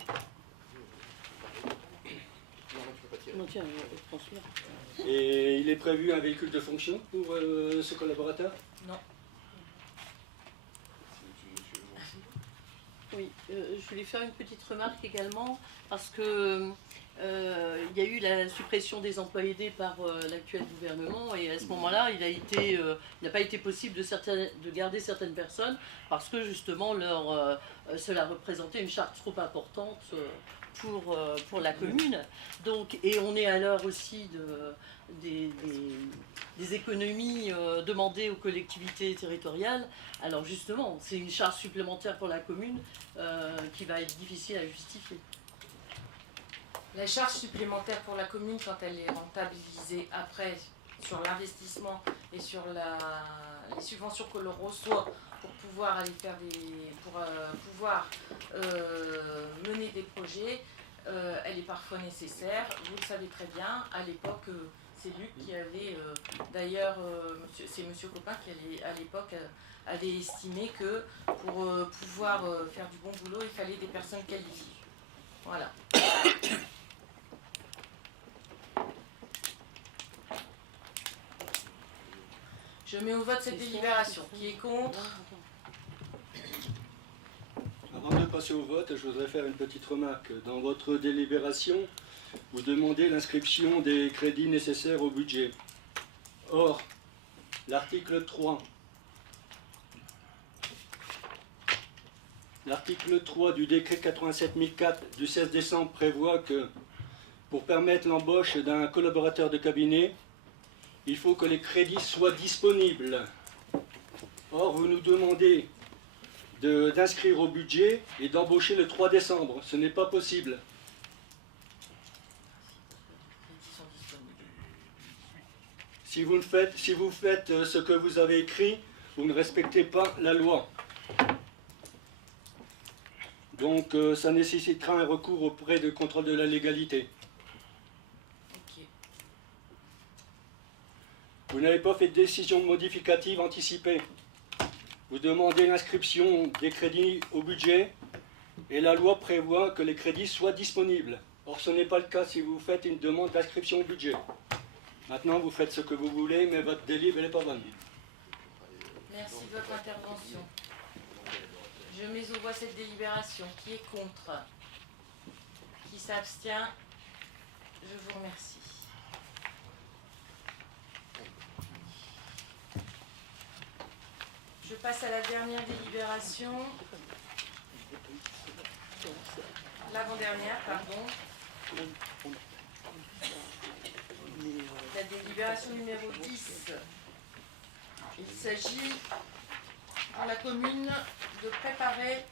Non, tiens, transfert. Et il est prévu un véhicule de fonction pour ce collaborateur? Non. Oui, je voulais faire une petite remarque également, parce que il y a eu la suppression des emplois aidés par l'actuel gouvernement, et à ce moment-là, il n'a pas été possible de garder certaines personnes, parce que justement, cela représentait une charge trop importante pour la commune. Donc, et on est à l'heure aussi des économies demandées aux collectivités territoriales. Alors justement, c'est une charge supplémentaire pour la commune qui va être difficile à justifier. La charge supplémentaire pour la commune, quand elle est rentabilisée après sur l'investissement et sur les subventions que l'on reçoit pour pouvoir aller faire pouvoir mener des projets, elle est parfois nécessaire. Vous le savez très bien. À l'époque, c'est Luc qui avait, d'ailleurs, c'est Monsieur Copin qui à l'époque avait estimé que pour pouvoir faire du bon boulot, il fallait des personnes qualifiées. Voilà. Je mets au vote cette délibération. Qui est contre? Avant de passer au vote, je voudrais faire une petite remarque. Dans votre délibération, vous demandez l'inscription des crédits nécessaires au budget. Or, l'article 3 du décret 87 du 16 décembre prévoit que pour permettre l'embauche d'un collaborateur de cabinet, il faut que les crédits soient disponibles. Or, vous nous demandez d'inscrire au budget et d'embaucher le 3 décembre. Ce n'est pas possible. Si vous faites ce que vous avez écrit, vous ne respectez pas la loi. Donc, ça nécessitera un recours auprès du contrôle de la légalité. Vous n'avez pas fait de décision modificative anticipée. Vous demandez l'inscription des crédits au budget et la loi prévoit que les crédits soient disponibles. Or, ce n'est pas le cas si vous faites une demande d'inscription au budget. Maintenant, vous faites ce que vous voulez, mais votre délibéré n'est pas bonne. Merci de votre intervention. Je mets au voie cette délibération. Qui est contre? Qui s'abstient? Je vous remercie. Je passe à la dernière délibération. L'avant-dernière, pardon. La délibération numéro 10. Il s'agit pour la commune de préparer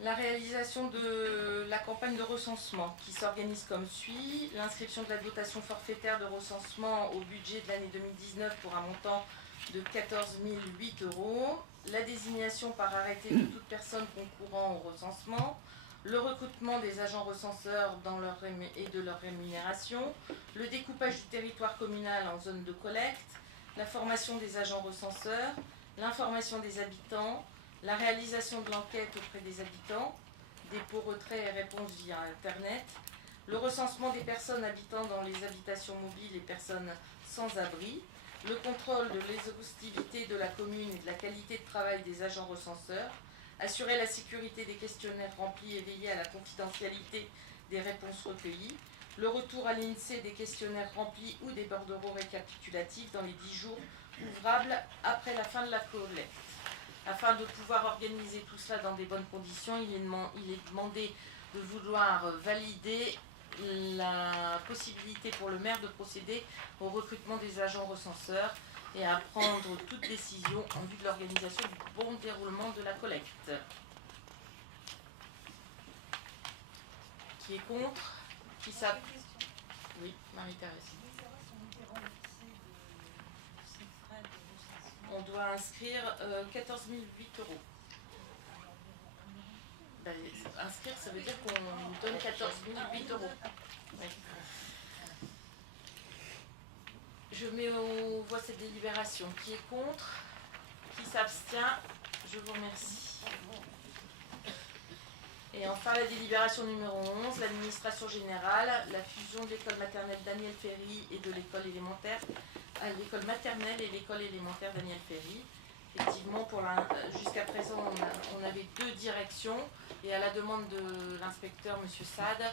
la réalisation de la campagne de recensement qui s'organise comme suit. L'inscription de la dotation forfaitaire de recensement au budget de l'année 2019 pour un montant de 14 008 €, la désignation par arrêté de toute personne concourant au recensement, le recrutement des agents recenseurs et de leur rémunération, le découpage du territoire communal en zones de collecte, la formation des agents recenseurs, l'information des habitants, la réalisation de l'enquête auprès des habitants, dépôt, retrait et réponse via Internet, le recensement des personnes habitant dans les habitations mobiles et personnes sans abri, le contrôle de l'exhaustivité de la commune et de la qualité de travail des agents recenseurs, assurer la sécurité des questionnaires remplis et veiller à la confidentialité des réponses recueillies, le retour à l'INSEE des questionnaires remplis ou des bordereaux récapitulatifs dans les 10 jours ouvrables après la fin de la collecte. Afin de pouvoir organiser tout cela dans des bonnes conditions, il est demandé de vouloir valider la possibilité pour le maire de procéder au recrutement des agents recenseurs et à prendre toute décision en vue de l'organisation du bon déroulement de la collecte. Qui est contre? qui s'appelle... Oui, Marie-Thérèse. On doit inscrire 14 008 euros. Ben, inscrire, ça veut dire qu'on donne 14 008 euros. Oui. Je mets aux voix cette délibération. Qui est contre? Qui s'abstient? Je vous remercie. Et enfin, la délibération numéro 11, l'administration générale, la fusion de l'école maternelle Daniel Ferry et de l'école élémentaire, l'école maternelle et l'école élémentaire Daniel Ferry. Effectivement, jusqu'à présent, on avait 2 directions et à la demande de l'inspecteur, M. Sade,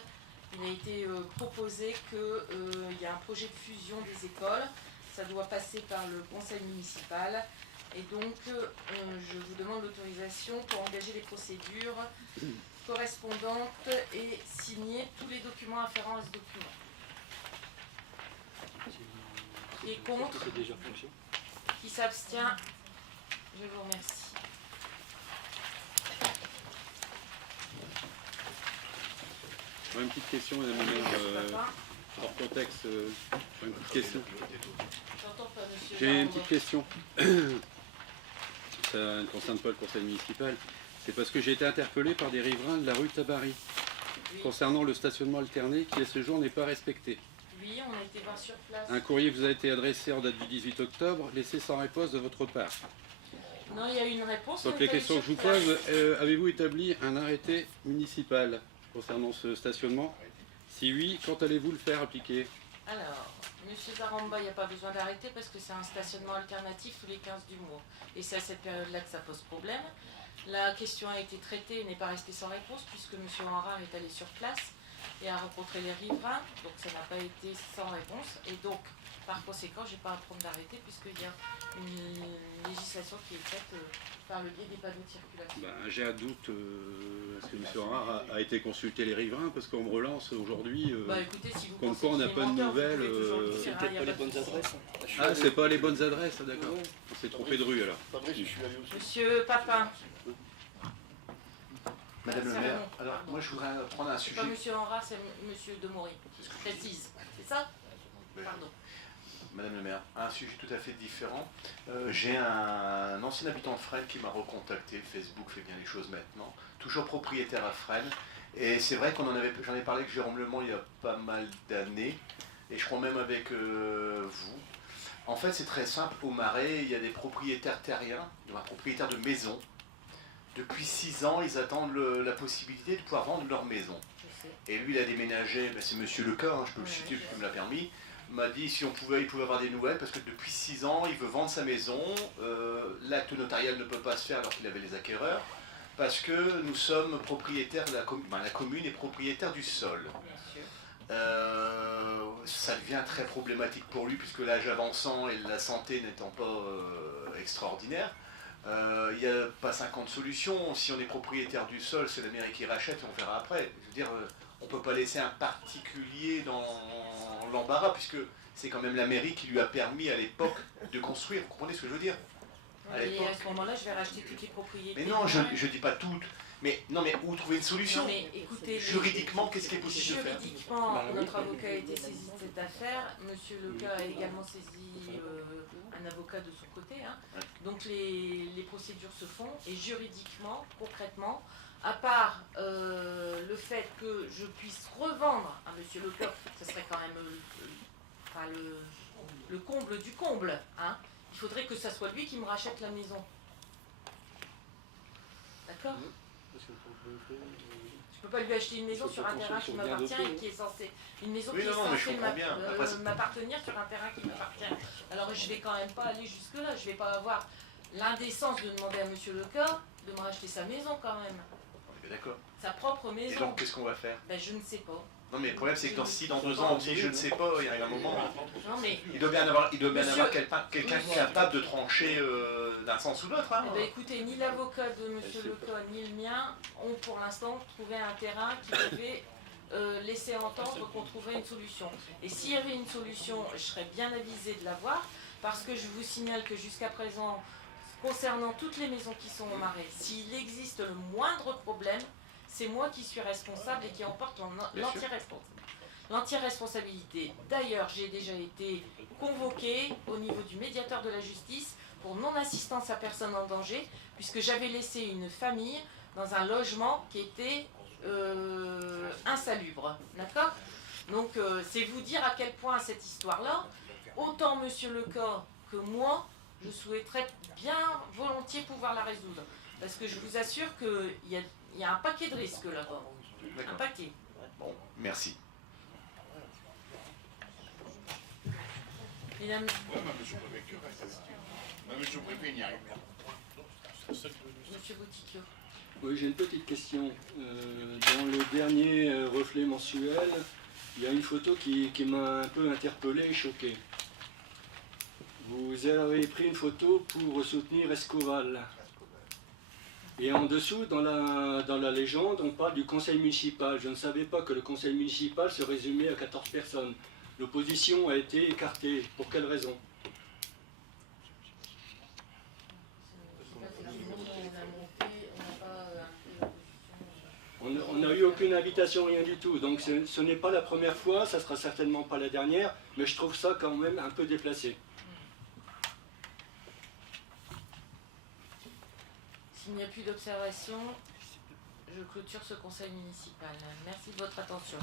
il a été proposé qu'il y a un projet de fusion des écoles. Ça doit passer par le conseil municipal. Et donc, je vous demande l'autorisation pour engager les procédures correspondantes et signer tous les documents afférents à ce document. Qui est contre? Qui s'abstient? Je vous remercie. Une petite question, madame la maire, hors contexte, une petite question. J'entends pas, monsieur. J'ai une petite question. Ça ne concerne pas le conseil municipal. C'est parce que j'ai été interpellé par des riverains de la rue Tabary concernant le stationnement alterné qui, à ce jour, n'est pas respecté. Oui, on a été voir sur place. Un courrier vous a été adressé en date du 18 octobre, laissé sans réponse de votre part. Non, il y a eu une réponse. Donc les questions que je vous pose, avez-vous établi un arrêté municipal concernant ce stationnement? Si oui, quand allez-vous le faire appliquer? Alors, monsieur Zaramba, il n'y a pas besoin d'arrêter parce que c'est un stationnement alternatif tous les 15 du mois. Et c'est à cette période-là que ça pose problème. La question a été traitée et n'est pas restée sans réponse puisque monsieur Henrard est allé sur place et a rencontré les riverains. Donc ça n'a pas été sans réponse. Et donc, par conséquent, je n'ai pas à prendre d'arrêté puisqu'il y a une législation qui est faite par le biais des panneaux de circulation. Ben, j'ai un doute, est-ce que M. Henrard a été consulter les riverains? Parce qu'on me relance aujourd'hui, Écoutez, si vous comme quoi on n'a pas de nouvelles. C'est peut-être pas les bonnes adresses. Ah, c'est pas les bonnes adresses, d'accord. On s'est trompé de rue alors. Monsieur Papin. Madame le maire, alors moi je voudrais prendre un C'est sujet. pas monsieur Henrard, c'est monsieur Demory. Je précise. C'est ça? Pardon. Madame le maire, un sujet tout à fait différent. J'ai un ancien habitant de Fresnes qui m'a recontacté. Facebook fait bien les choses maintenant. Toujours propriétaire à Fresnes. Et c'est vrai j'en ai parlé avec Jérôme Lemont il y a pas mal d'années. Et je crois même avec vous. En fait, c'est très simple. Au Marais, il y a des propriétaires terriens, des propriétaires de maisons. Depuis 6 ans, ils attendent la possibilité de pouvoir vendre leur maison. Et lui, il a déménagé, c'est monsieur Leca, je peux le citer, puisqu'il me l'a permis, m'a dit si il pouvait avoir des nouvelles, parce que depuis 6 ans, il veut vendre sa maison. L'acte notarial ne peut pas se faire alors qu'il avait les acquéreurs, parce que nous sommes propriétaires de la commune, la commune est propriétaire du sol. Ça devient très problématique pour lui, puisque l'âge avançant et la santé n'étant pas extraordinaire. Il n'y a pas 50 solutions. Si on est propriétaire du sol, c'est la mairie qui rachète et on verra après. Je veux dire, on ne peut pas laisser un particulier dans l'embarras, puisque c'est quand même la mairie qui lui a permis à l'époque de construire. Vous comprenez ce que je veux dire? Et à ce moment-là, je vais racheter toutes les propriétés. Mais non, je ne dis pas toutes. Mais non, mais où trouver une solution? Non, mais écoutez, juridiquement, qu'est-ce qui est possible de faire? Juridiquement, notre avocat a été saisi de cette affaire. Monsieur Leca a également saisi un avocat de son côté. Donc les procédures se font. Et juridiquement, concrètement, à part le fait que je puisse revendre à monsieur Leca, ce serait quand même le comble du comble. Il faudrait que ça soit lui qui me rachète la maison. D'accord? Je peux pas lui acheter une maison sur un terrain qui m'appartient et qui est censé... Une maison qui est censée m'appartenir sur un terrain qui m'appartient. Alors je vais quand même pas aller jusque-là. Je vais pas avoir l'indécence de demander à monsieur Leca de me racheter sa maison quand même. D'accord. Sa propre maison. Et donc qu'est-ce qu'on va faire? Je ne sais pas. Non mais le problème c'est que dans 2 ans on dit je ne sais pas, il y a un moment. Non, mais il doit bien avoir quelqu'un capable de trancher d'un sens ou l'autre. Écoutez, ni l'avocat de M. Leca ni le mien ont pour l'instant trouvé un terrain qui pouvait laisser entendre qu'on trouverait une solution. Et s'il y avait une solution, je serais bien avisée de l'avoir, parce que je vous signale que jusqu'à présent, concernant toutes les maisons qui sont au Marais, s'il existe le moindre problème, c'est moi qui suis responsable et qui en porte l'entière responsabilité. l'entière responsabilité. D'ailleurs, j'ai déjà été convoquée au niveau du médiateur de la justice pour non-assistance à personne en danger, puisque j'avais laissé une famille dans un logement qui était insalubre. D'accord? Donc, c'est vous dire à quel point cette histoire-là, autant Monsieur Lecorre que moi, je souhaiterais bien volontiers pouvoir la résoudre. Parce que je vous assure qu'il y a un paquet de risques là-bas. Un D'accord. paquet. Bon, merci. Mesdames, Ouais, mais monsieur le préfet, que reste monsieur le préfet, il n'y arrive pas. Monsieur Bouticchio. Oui, j'ai une petite question. Dans le dernier reflet mensuel, il y a une photo qui m'a un peu interpellé et choqué. Vous avez pris une photo pour soutenir Escoval. Et en dessous, dans la légende, on parle du conseil municipal. Je ne savais pas que le conseil municipal se résumait à 14 personnes. L'opposition a été écartée. Pour quelle raison? On n'a eu aucune invitation, rien du tout. Donc ce n'est pas la première fois, ça sera certainement pas la dernière, mais je trouve ça quand même un peu déplacé. S'il n'y a plus d'observation, je clôture ce conseil municipal. Merci de votre attention.